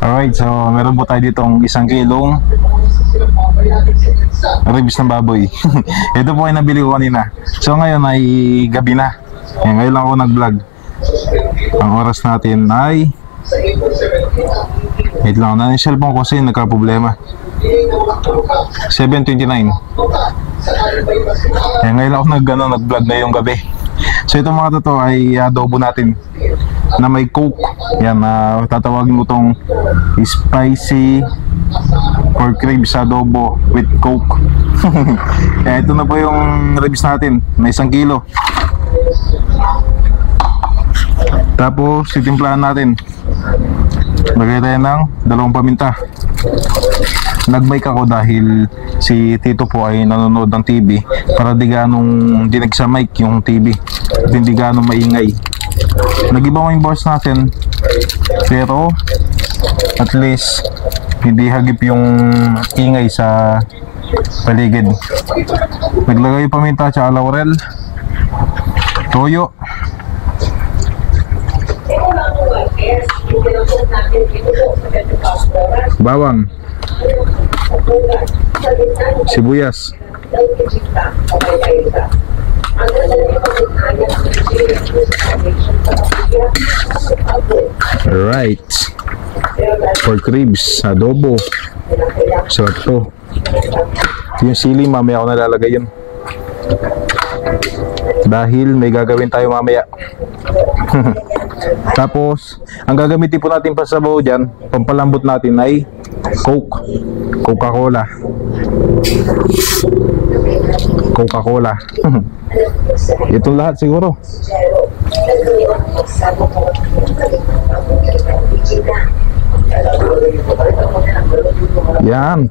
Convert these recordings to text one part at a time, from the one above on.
Alright, so meron po tayo ditong 1 kilong ribs ng baboy. Ito po ay nabili ko kanina. So ngayon ay gabi na. Ngayon lang ako nag-vlog. Ang oras natin ay wait lang, na yung cellphone ko kasi nagka-problema. 7:29. Ngayon lang ako nag-vlog na yung gabi. So ito mga to ay adobo natin na may coke. Yan, tatawagin mo tong spicy pork ribs adobo with coke. Ito na po yung ribs natin na 1 kilo. Tapos titimplahan natin. Lagay tayo ng 2 paminta. Nag-mic ako dahil si Tito po ay nanonood ng TV para di ganong dinag sa mic yung TV at hindi ganong maingay. Nag-iba mo yung boss natin pero at least hindi hagip yung ingay sa paligid. Naglagay yung paminta at laurel, toyo, bawang, sibuyas, right, pork ribs adobo. Sarap to. Yung sili mamaya ako nalalagay yun dahil may gagawin tayo mamaya. Tapos ang gagamitin po natin pa sa sabaw dyan, pampalambot natin ay Coca-Cola. Ito lahat siguro. Yan,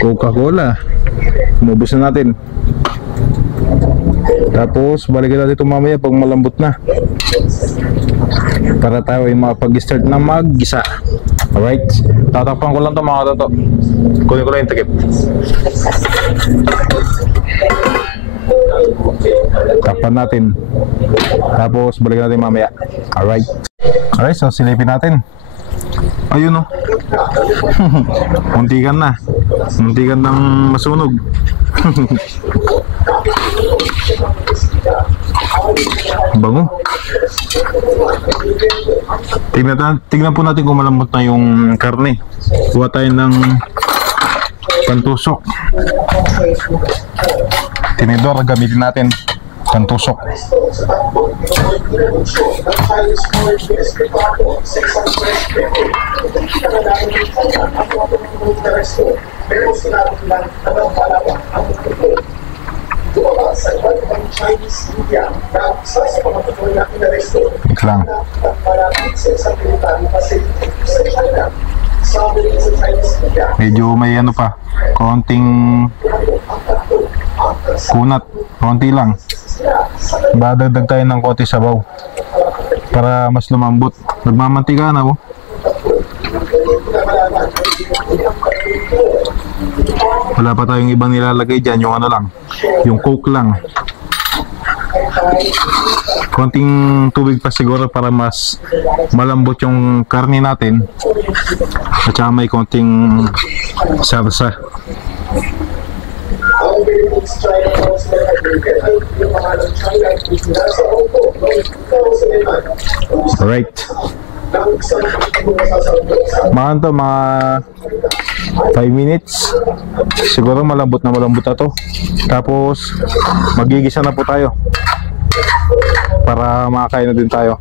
Coca-Cola. Umubos na natin. Tapos balikan natin ito mamaya pag malambot na para tayo ay makapag-start na mag-gisa. Alright, tatakpan ko lang ito mga toto. Kunin ko lang yung takip. Takpan natin. Tapos balikan natin mamaya. Alright, so silipin natin. Ayun o. Muntikan na. Muntikan ng masunog. Bango. Tignan po natin kung malambot na yung karne. Kuha tayo ng pantusok. Tinidor, gamitin natin pantusok. Lang. Medyo may ano pa, konting kunat, konti lang. Dadagdag tayo ng konti sabaw para mas lumambot. Nagmamantika na po. Wala pa tayong ibang nilalagay dyan, yung ano lang, yung coke lang. Konting tubig pa siguro para mas malambot yung karne natin at saka may konting sarsa. Alright, mga 5 minutes siguro malambot na to. Tapos magigisa na po tayo para makakain na din tayo.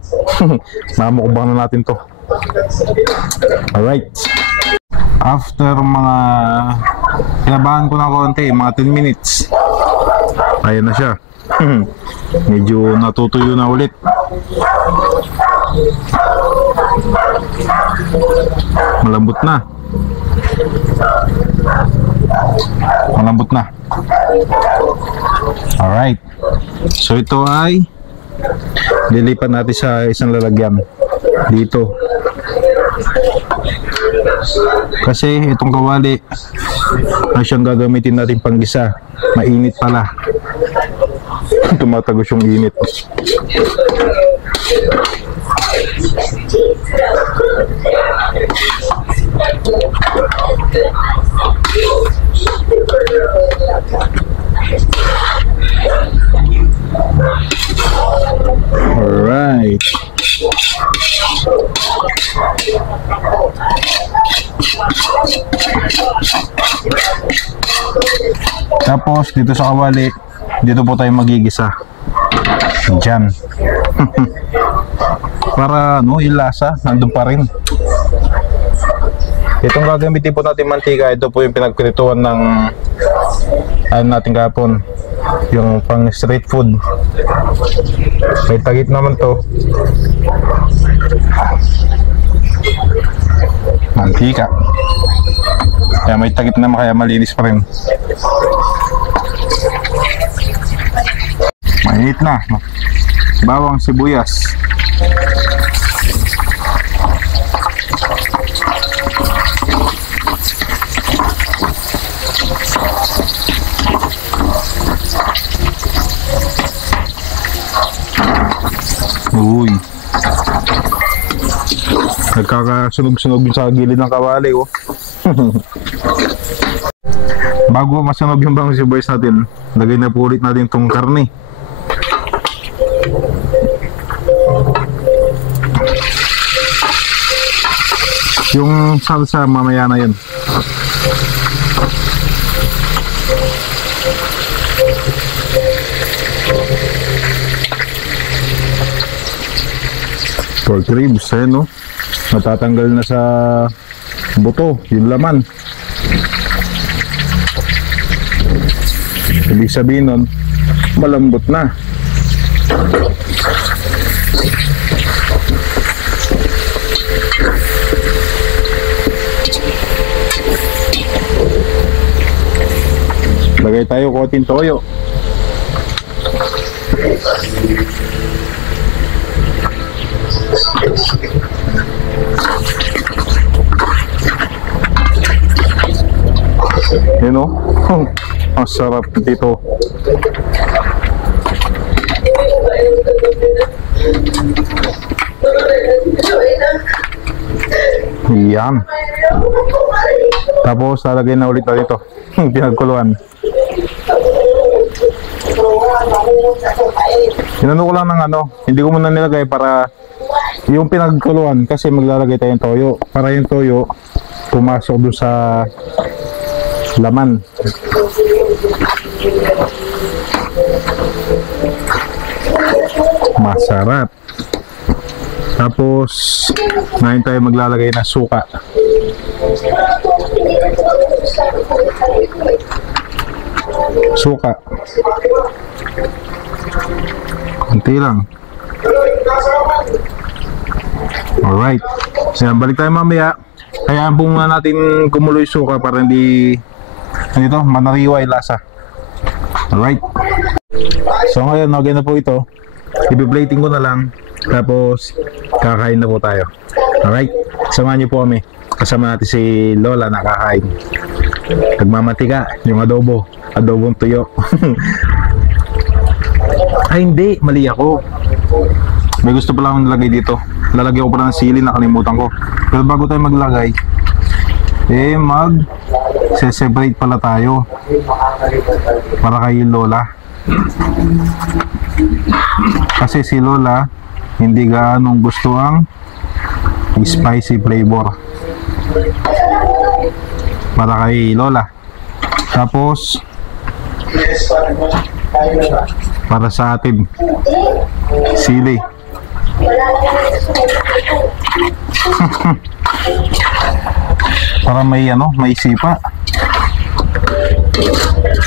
Mamukbang na natin to. Alright, after mga kinabahan ko ng konti, mga 10 minutes, ayan na siya. Medyo natutuyo na ulit. Malambot na. Alright, so ito ay lilipat natin sa isang lalagyan dito kasi itong kawali ay siyang gagamitin natin panggisa. Mainit pala. Tumatagos yung init. Alright. Tapos dito sa kawali, dito po tayo magigisa. Diyan. Para ano, yung lasa nandun pa rin. Itong gagamitin po natin mantika, ito po yung pinagprituhan ng ano natin kahapon, yung pang street food. May tagit naman to, mantika, kaya may tagit naman, kaya malinis pa rin. Mainit na. Bawang sibuyas. Uy, nagkakasunog-sunog sa gilid ng kawali, oh. Bago masunog yung bawang sibuyas natin, lagay na po ulit natin itong karne. Yung salsa mamaya na yun. Pork ribs, no? Matatanggal na sa buto yung laman. Ibig sabihin nun, malambot na. Lagay tayo konting toyo. Yun, oh. Ang sarap dito. Yan. Tapos lalagay na ulit na dito. Pinagkuluan. Inano ko lang ng ano, hindi ko muna nilagay para yung pinagkuluan, kasi maglalagay tayong toyo para yung toyo pumasok doon sa laman. Masarap. Tapos ngayon tayo maglalagay ng suka. Suka. Kunti lang. Alright. So, balik tayo mamaya. Hayaan po muna natin kumulo yung suka para hindi dito manariwa yung lasa. Alright. So ngayon, okay na po ito. I-plating ko na lang. Tapos kakain na po tayo. Alright. Samahan niyo po kami. Kasama natin si Lola na kakain. Nagmamatika yung adobo. Adobong tuyo. Ay hindi, mali ako. May gusto pala akong nilagay dito. Lalagyan ko pala ng sili, nakalimutan ko. Pero bago tayo maglagay, mag-separate pala tayo para kay Lola. Kasi si Lola hindi gaanong gusto ang spicy flavor. Para kay Lola. Tapos para sa atin, sili. Para may ano, may sipa.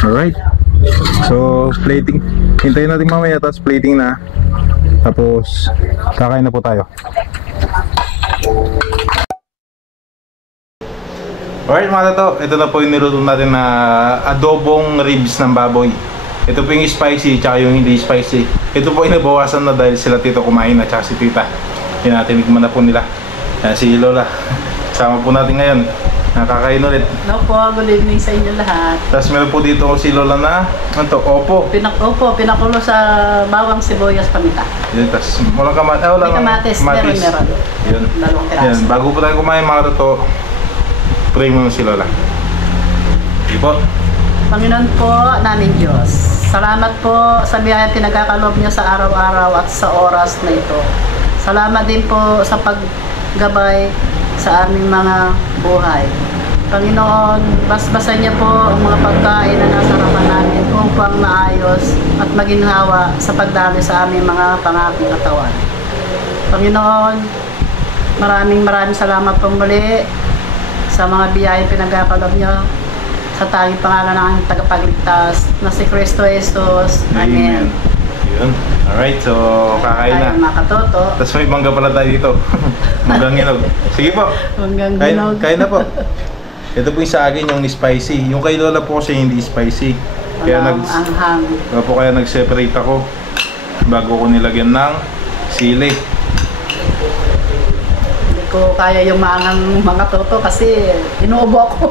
Alright. So, plating. Hintayin natin mamaya, tapos plating na. Tapos, kakain na po tayo. Alright mga tato, ito na po yung niluto natin na adobong ribs ng baboy. Ito po yung spicy, tsaka yung hindi spicy. Ito po yung nabawasan na dahil sila tito kumain na, tsaka si tita. Tinatinig man na po nila. Yan, si Lola. Kasama po natin ngayon. Nakakain ulit. No po, good evening sa inyo lahat. Tapos meron po dito si Lola na, ano to, opo. Opo, pinakulo sa bawang sibuyas paminta. Yun, tapos walang kamatis. May kamatis, meron. Yun. Dalawang piraso. Yan, bago po tayo kumain mga to, pray mo si Lola. Sige po. Panginoon po namin Diyos, salamat po sa biyaya pinagkakalob niyo sa araw-araw at sa oras na ito. Salamat din po sa paggabay sa aming mga buhay. Panginoon, basbasan niyo po ang mga pagkain na nasa harapan namin upang maayos at maginhawa sa pagdaloy sa aming mga pangakong katawan. Panginoon, maraming salamat po muli sa mga biyayang pinagkakalob niyo sa tanging pangalan ng aming tagapagligtas na si Kristo Jesus. Amen. Yun. Alright, so kakain na. Tayo mga katoto. Tapos may mangga pala tayo dito. Manggang hinog. Sige po. Manggang Kain, hinog. kain na po. Ito po yung sa akin, yung spicy. Yung kay Lola po kasi hindi spicy. Kaya Anghang. kaya nag-separate ako bago ko nilagyan ng sili. Hindi ko kaya yung mga toto kasi inuubo ako.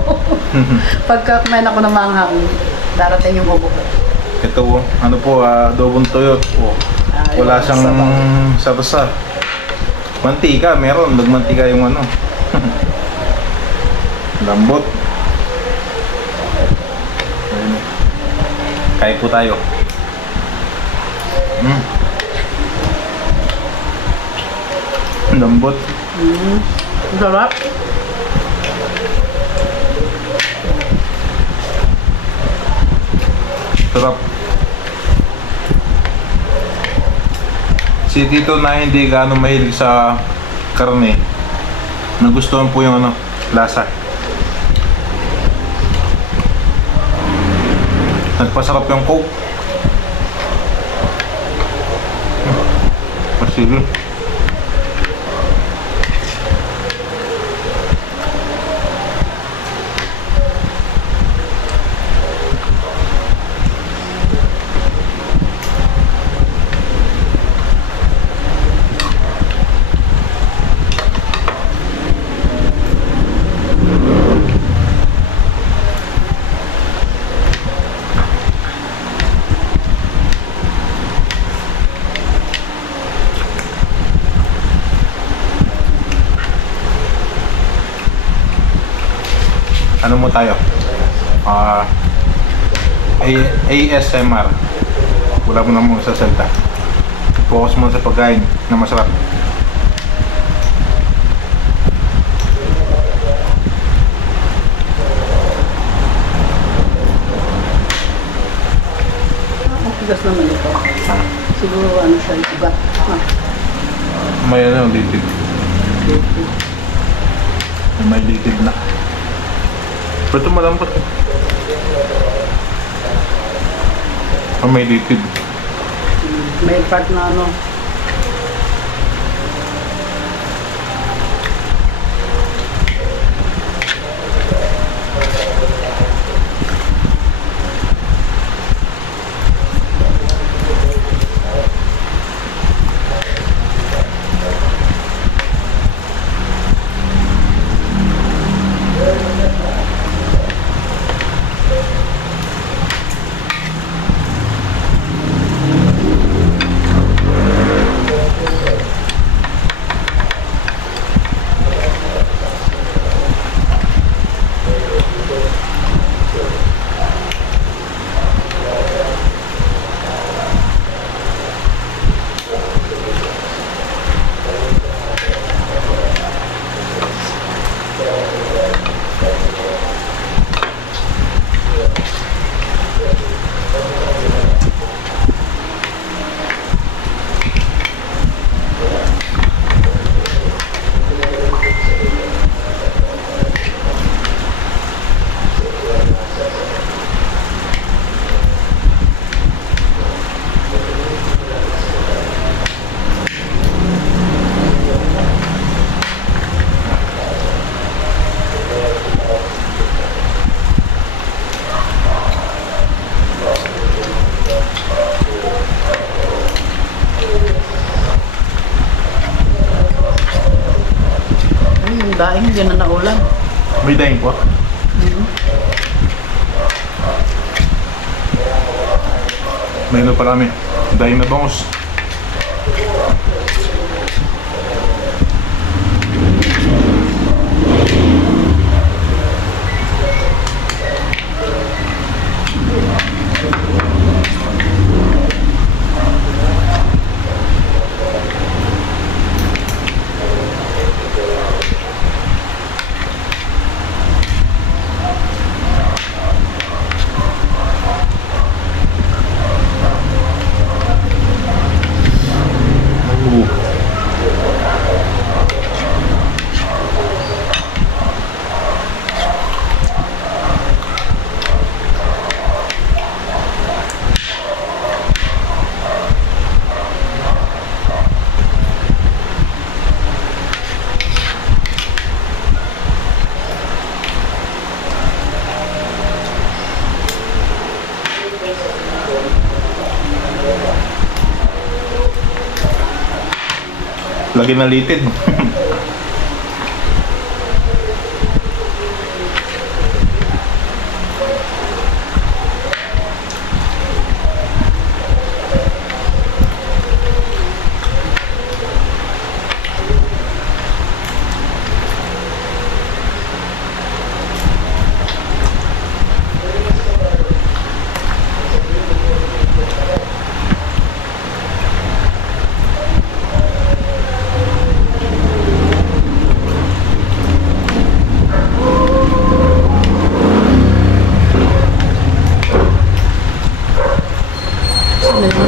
Pagka kumain ako ng manghang, darating yung ubo ko. Ito, ano po, adobong toyo. Wala siyang sarsa. Mantika, meron. Nagmantika yung ano. Lambot. Kain po tayo. Lambot. Sarap. Sarap. Si Tito na hindi gaano mahilig sa karne, nagustuhan po yung ano, lasa. Nagpasarap yung Coke. Pasili. Ano mo tayo? ASMR. Wala mo na muna sa salta. Focus mo sa pagkain na masarap. Ang tigas naman ito. Siguro ano siya, ibat. May ano, litid. May litid na. Pero ito malambot. May litid. May part na ano. Daing, hindi na naulan. May daing po. May ano pa kami. Daing na bangus. Lagi na litid.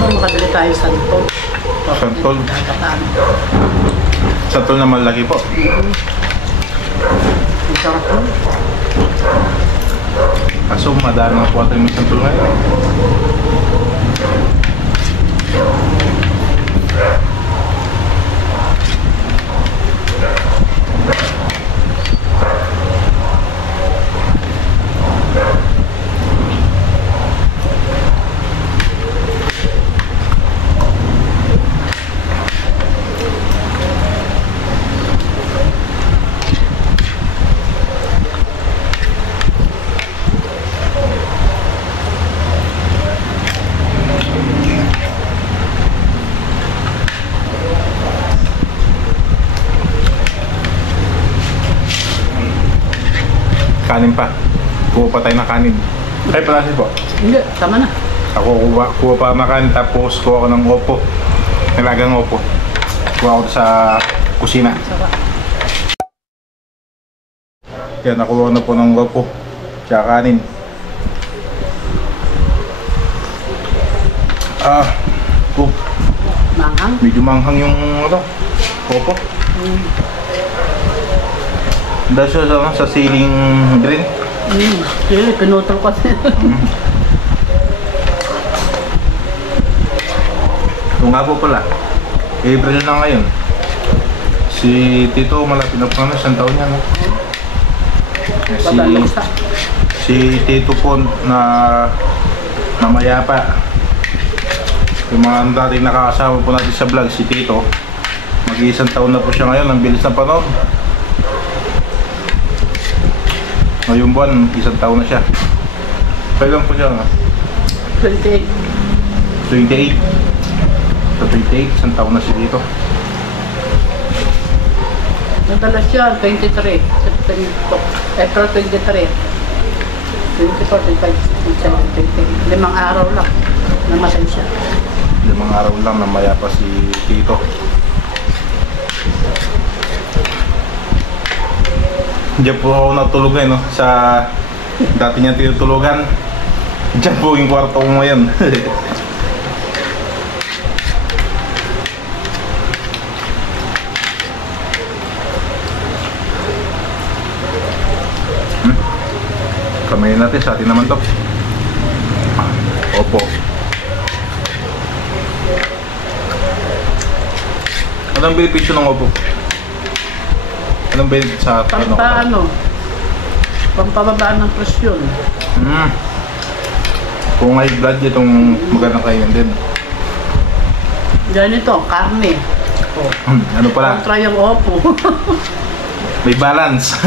Makadali tayo sa Santol. Santol? Santol na malaki po. Ang sarap po. Kaso madami ang kuwata yung santol ngayon. Kanin pa. Kuha pa tayo ng kanin. Ay, palasin po. Hindi, tama na. Ako kuha pa ng kanin, tapos kuha ko ng opo. Nilagang opo. Kuha ko sa kusina. Sarap. Yan, nakuha na po ng opo. Tsaka kanin. Manghang. Medyo manghang yung opo. Dahil siya sa ceiling green. Sili, pinutol ko. Kung nga po pala, April na ngayon. Si Tito malapit na po na, isang taon niya, no? Si Tito po na namayapa. Yung mga dating nakakasama po natin sa vlog, si Tito. Mag-iisang taon na po siya ngayon, ang bilis ng panahon. Ngayong buwan, isang taon na siya. Kailan po siya? 28. 28. Sa 28, isang taon na siya dito. Nadalas siya, 23. April 23. 24, 25, 26, 27, 28. 5 araw lang. Namatay siya. 5 araw lang namaya pa si Tito. Diyan po ako natulog ngayon, no? Sa dati niya tinutulugan. Diyan po yung kwarto ko ngayon. Kamayin natin, sa atin naman to. Opo. Anong benepisyo ng opo? Anong benefit sa Pampababaan ng presyon. Kung high blood, itong magandang kainin din. Ganito, karne. Ano pala? Kontra yung opo. May balance.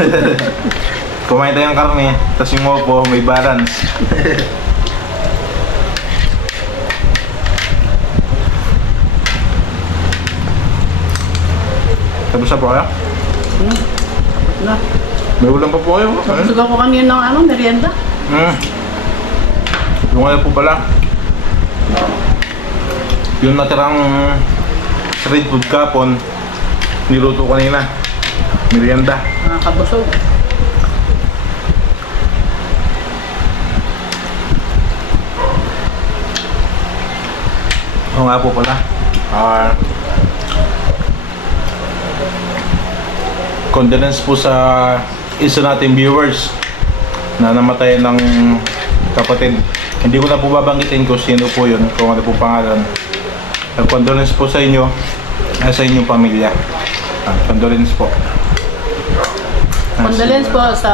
Kumain tayo ng karne, tapos yung opo, may balance. Tapos na po kayo? Na. May ulam pa po kayo? Busog ako kanina ng merienda. Yung ano po pala, yung natirang street food kapon, niluto kanina. Merienda. Nakakabusog. Oo nga po pala. Condolence po sa isa nating viewers na namatay ng kapatid. Hindi ko na po babanggitin kung sino po yun, kung ano po pangalan. Condolence po sa inyo, sa inyong pamilya. Condolence po. Condolence po sa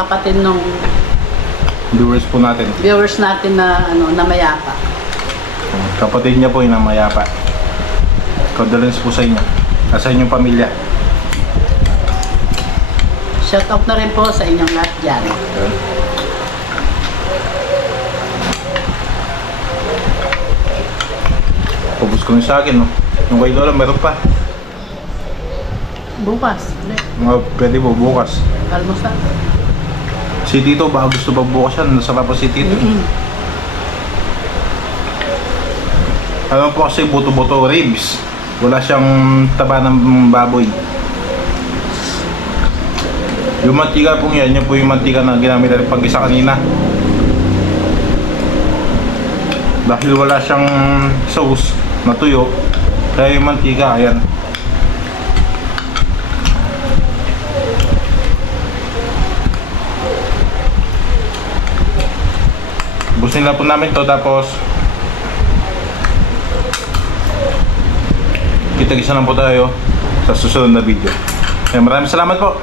kapatid ng Viewers po natin. viewers natin na na mayapa. Kapatid niya po yung namayapa. Condolence po sa inyo. Sa inyong pamilya. Shout out na rin po sa inyong lahat dyan. Pubos ko rin sa akin, no? Yung kay Lola, meron pa. Bukas. Pwede po, bukas. Almusal. Si Tito, baka gusto pa bukas yan. Nasarap pa si Tito. Ano po kasi buto-buto ribs. Wala siyang taba ng baboy. Yung mantika po yan, yun po yung mantika na ginamit natin pag-isa kanina. Dahil wala siyang sauce na tuyo, kaya yung mantika, ayan. Busin na po namin to, tapos kita-kisa lang po tayo sa susunod na video. Maraming salamat po.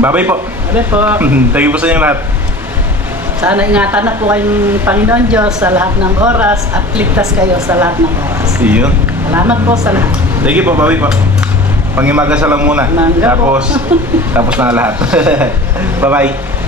Bye-bye po. Ano po? Thank you po sa inyo lahat. Sana ingatan na po kayong Panginoon Diyos sa lahat ng oras at ligtas kayo sa lahat ng oras. Iyon. Salamat po sa lahat. Thank you po, bye po. Pangimaga sa lang muna. Mangga po. Tapos na lahat. Bye-bye.